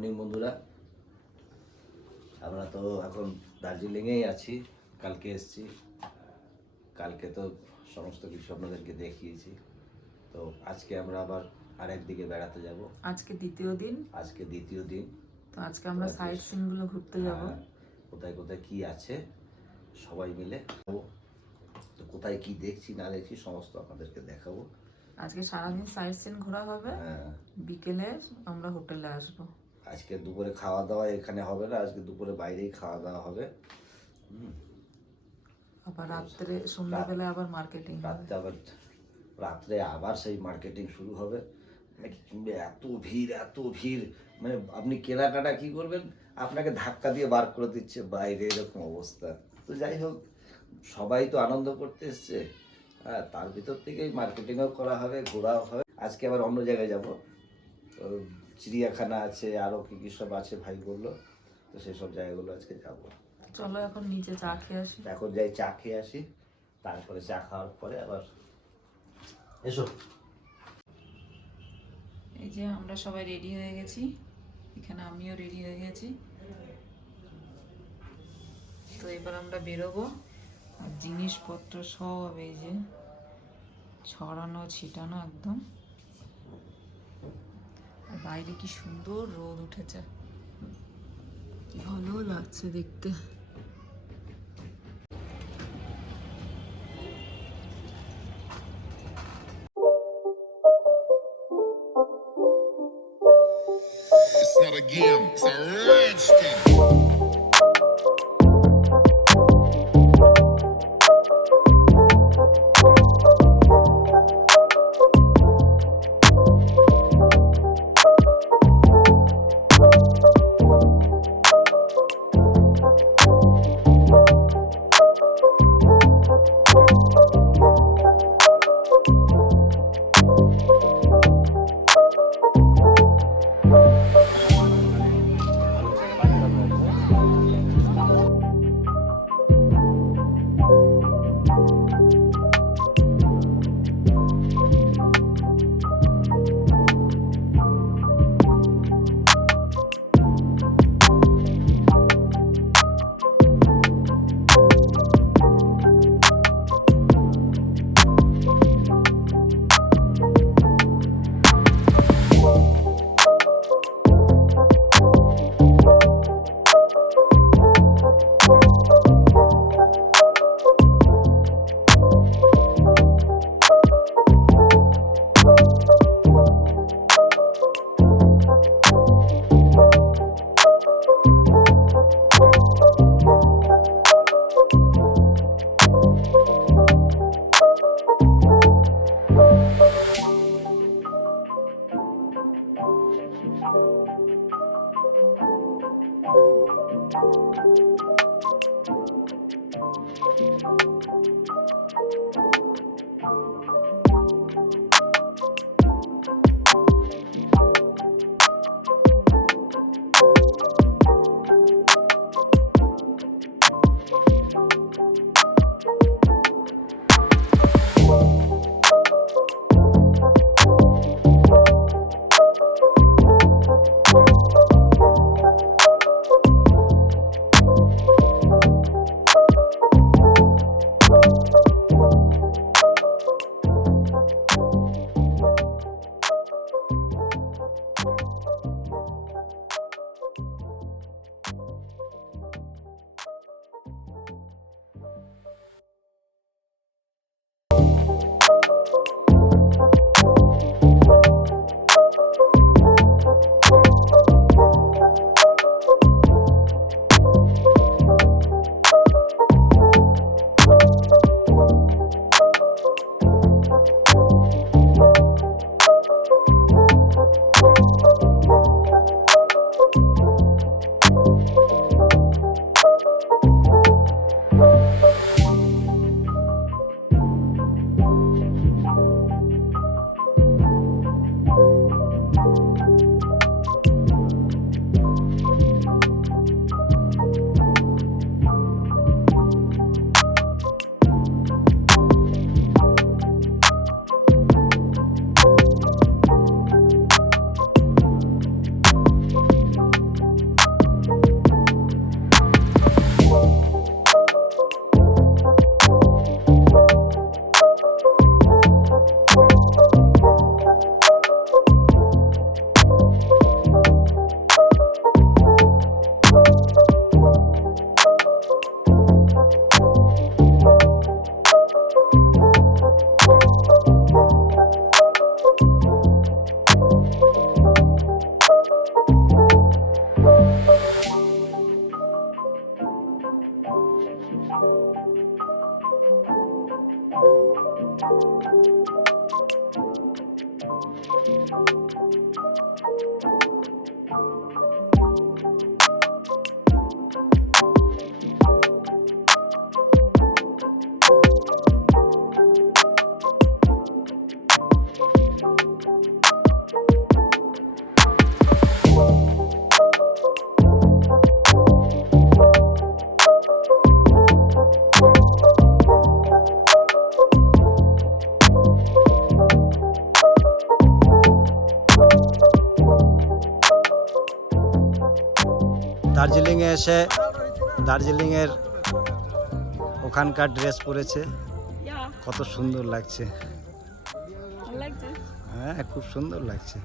Morning বন্ধুরা। আমরা তো এখন দার্জিলিংয়েই আছি কালকে এসেছি। কালকে তো সমস্ত কিছু আপনাদেরকে দেখিয়েছি। তো আজকে আমরা আবার আরেক দিকে বেড়াতে যাব। আজকে দ্বিতীয় দিন। আজকে দ্বিতীয় দিন। তো আজকে আমরা সাইট সিনগুলো ঘুরতে যাব। হ্যাঁ, কোথায় কোথায় কি আছে সবাই মিলে যাব। তো কোথায় কি দেখছি না দেখছি সমস্ত আপনাদেরকে দেখাবো। আজকে সারাদিন সাইট সিন ঘোরা হবে। হ্যাঁ। বিকেলে আমরা হোটেলে আসব। আজকে দুপুরে খাওয়া দাওয়া এখানে হবে না আজকে দুপুরে বাইরেই খাওয়া দাওয়া হবে। আবার রাত্রে সন্ধ্যাবেলা আবার মার্কেটিং রাত্রে আবার রাত্রে আবার সেই মার্কেটিং শুরু হবে। মানে এত ভিড় এত ভিড়। মানে আপনি কেনাকাটা কি করবেন? আপনাকে ধাক্কা দিয়ে বার করে দিচ্ছে বাইরে এরকম অবস্থা। তো যাই হোক সবাই তো আনন্দ করতে এসছে। হ্যাঁ তার ভিতর থেকেই মার্কেটিংও করা হবে ঘোরাও হবে। আজকে আবার অন্য জায়গায় যাব। তো চিড়িয়াখানা আছে আরও কী কী সব আছে ভাই বলল তো সেসব জায়গাগুলো আজকে যাব। চলো এখন নিচে চা খেয়ে আসি। এখন যাই চা খেয়ে আসি তারপরে চা খাওয়ার পরে আবার এসো। এই যে আমরা সবাই রেডি হয়ে গেছি এখানে আমিও রেডি হয়ে গেছি। তো এবার আমরা বেরোবো আর জিনিসপত্র সব এই যে ছড়ানো ছিটানো একদম। বাইরে কি সুন্দর রোদ উঠেছে ভালো লাগছে দেখতে It's not a game, it's a rich thing. দার্জিলিংয়ে এসে দার্জিলিংয়ের ওখানকার ড্রেস পরেছে। কত সুন্দর লাগছে. হ্যাঁ খুব সুন্দর লাগছে।